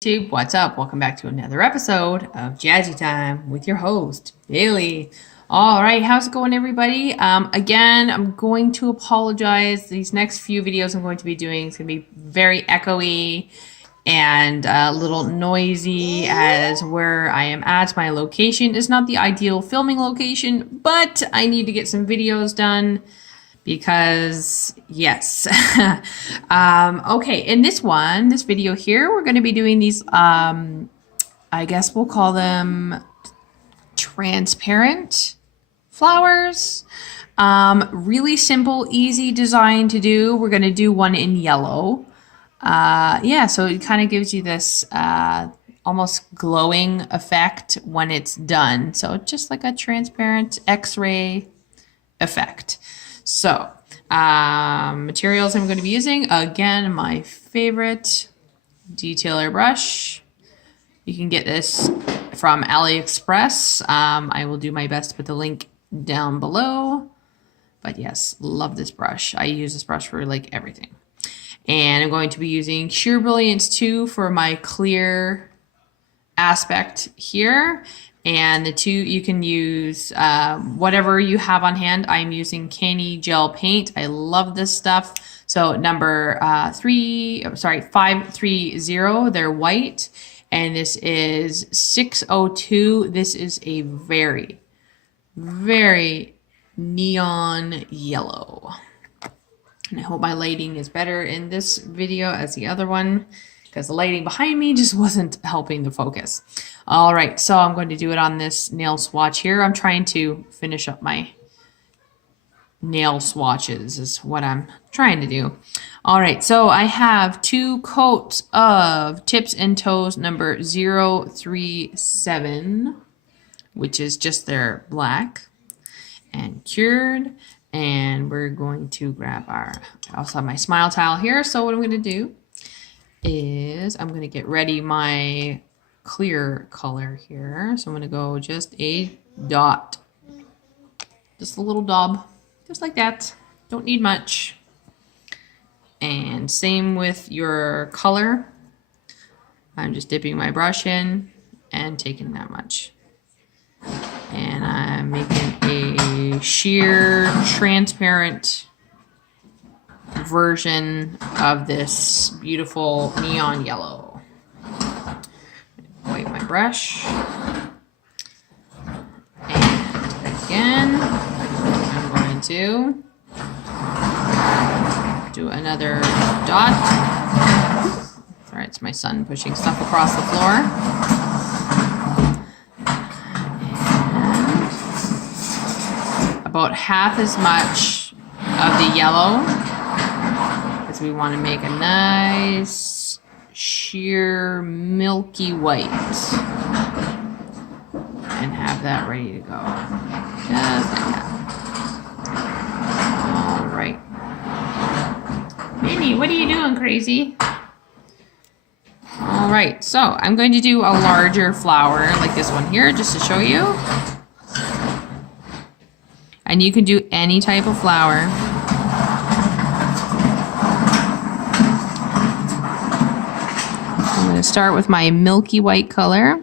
YouTube, what's up? Welcome back to another episode of Jazzy Time with your host, Bailey. All right, how's it going, everybody? Again, I'm going to apologize. These next few videos I'm going to be doing is going to be very echoey and a little noisy, as where I am at. My location is not the ideal filming location, but I need to get some videos done. Because yes. Okay, in this video here, we're going to be doing these, I guess we'll call them transparent flowers. Really simple, easy design to do. We're going to do one in yellow. Yeah, so it kind of gives you this almost glowing effect when it's done. So just like a transparent X-ray effect. So, materials I'm going to be using, again, my favorite detailer brush. You can get this from Aliexpress. I will do my best to put the link down below. But yes, love this brush. I use this brush for like everything. And I'm going to be using Sheer Brilliance 2 for my clear aspect here. And the two, you can use whatever you have on hand. I'm using Canni gel paint. I love this stuff. So number 530, they're white. And this is 602. This is a very, very neon yellow. And I hope my lighting is better in this video as the other one, because the lighting behind me just wasn't helping the focus. All right, so I'm going to do it on this nail swatch here. I'm trying to finish up my nail swatches is what I'm trying to do. All right, so I have 2 coats of Tips and Toes number 037, which is just their black and cured. And we're going to grab I also have my smile tile here. So what I'm going to do is I'm going to get ready my clear color here. So I'm going to go just a dot, just a little daub, just like that. Don't need much. And same with your color. I'm just dipping my brush in and taking that much. And I'm making a sheer transparent version of this beautiful neon yellow. Wipe my brush. And again, I'm going to do another dot. Sorry, it's my son pushing stuff across the floor. And about half as much of the yellow, because we want to make a nice sheer milky white and have that ready to go, just like that. All right, Minnie, what are you doing, crazy? All right, so I'm going to do a larger flower like this one here just to show you. And you can do any type of flower. I'm going to start with my milky white color.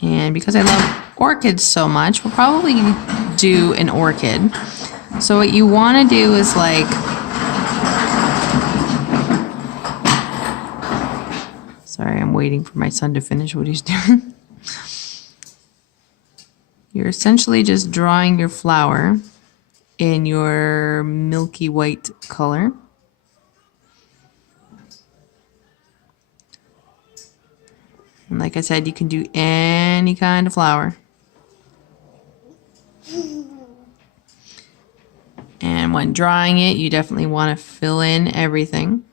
And because I love orchids so much, we'll probably do an orchid. So what you want to do is like, sorry, I'm waiting for my son to finish what he's doing. You're essentially just drawing your flower in your milky white color. And like I said, you can do any kind of flower. And when drawing it, you definitely want to fill in everything.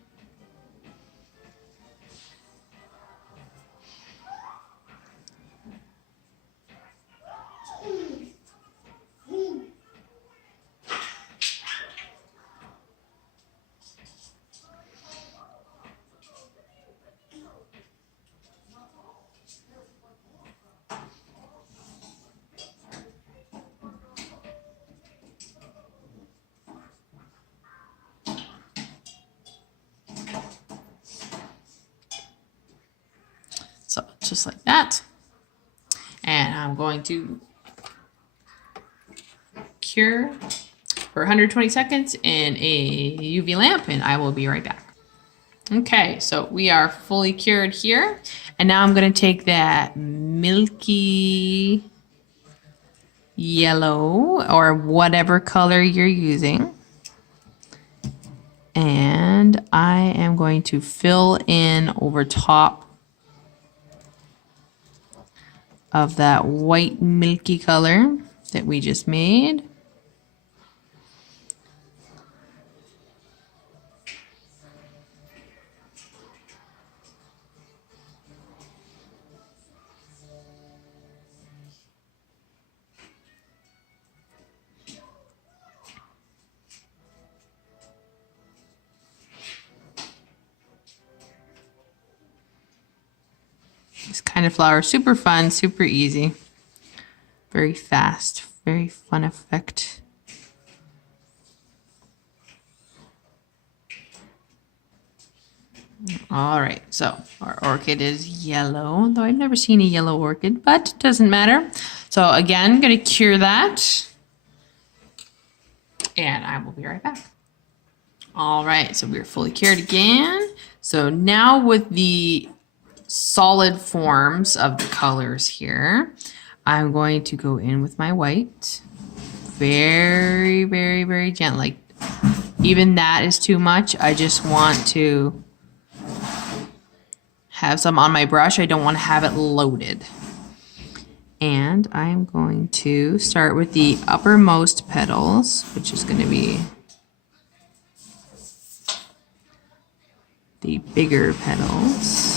just like that. And I'm going to cure for 120 seconds in a UV lamp, and I will be right back. Okay, so we are fully cured here. And now I'm going to take that milky yellow or whatever color you're using. And I am going to fill in over top of that white milky color that we just made. This kind of flower, super fun, super easy, very fast, very fun effect. All right, so our orchid is yellow, though I've never seen a yellow orchid, but it doesn't matter. So again, I'm going to cure that, and I will be right back. All right, so we're fully cured again. So now with the solid forms of the colors here, I'm going to go in with my white very, very, very gentle. Like, even that is too much. I just want to have some on my brush. I don't want to have it loaded. And I'm going to start with the uppermost petals, which is going to be the bigger petals.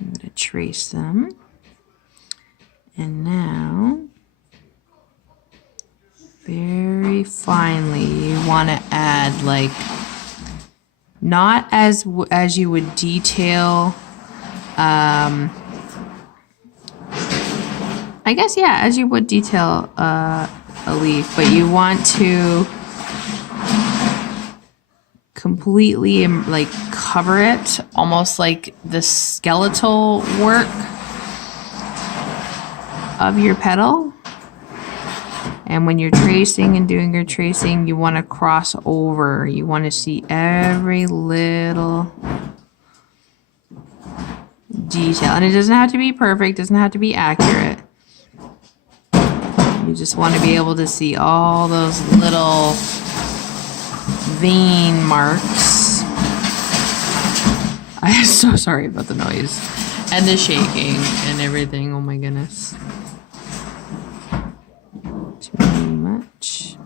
I'm going to trace them. And now, very finely, you want to add, like, not as you would detail, I guess, yeah, as you would detail a leaf, but you want to completely, like, cover it, almost like the skeletal work of your petal. And when you're tracing and doing your tracing, you want to cross over. You want to see every little detail. And it doesn't have to be perfect, doesn't have to be accurate. You just want to be able to see all those little vein marks. I'm so sorry about the noise and the shaking and everything. Oh my goodness. Too much.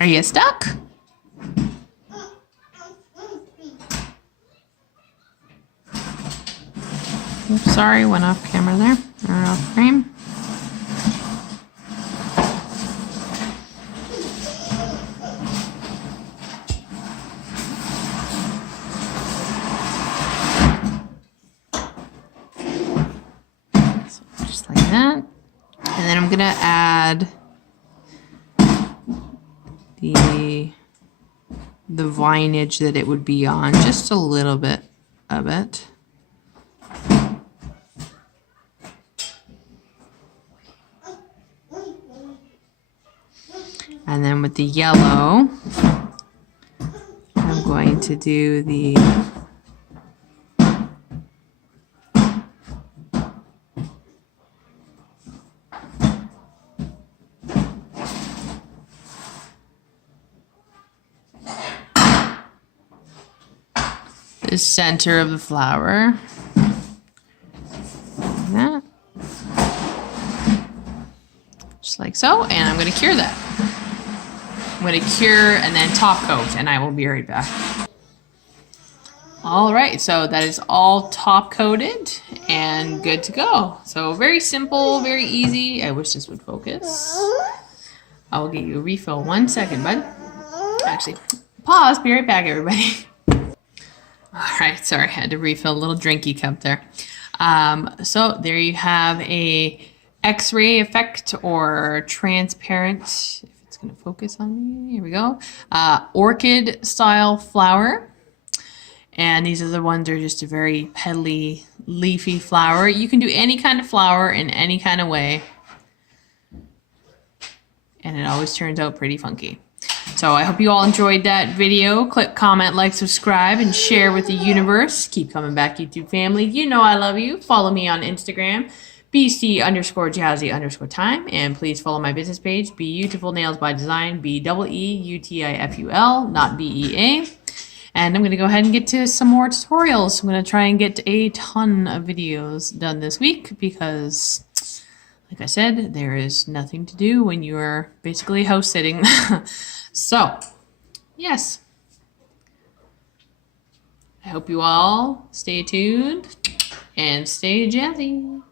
Are you stuck? Oops, sorry, went off camera there, or off frame. So just like that. And then I'm gonna add the vinage that it would be on, just a little bit of it. And then with the yellow, I'm going to do the center of the flower. Like that. Just like so. And I'm going to cure that. I'm going to cure and then top coat, and I will be right back. All right, so that is all top coated and good to go. So very simple, very easy. I wish this would focus. I will get you a refill. 1 second, bud. Actually, pause. Be right back, everybody. All right, sorry, I had to refill a little drinky cup there. So there you have a X-ray effect or transparent, if it's gonna focus on me, here we go. Orchid style flower. And these are the ones that are just a very petally, leafy flower. You can do any kind of flower in any kind of way. And it always turns out pretty funky. So I hope you all enjoyed that video. Click, comment, like, subscribe, and share with the universe. Keep coming back, YouTube family. You know I love you. Follow me on Instagram, BC_Jazzy_time. And please follow my business page, Beautiful Nails by Design, BEEUTIFUL, not BEA. And I'm going to go ahead and get to some more tutorials. I'm going to try and get a ton of videos done this week because, like I said, there is nothing to do when you are basically house sitting. So, yes. I hope you all stay tuned and stay jazzy.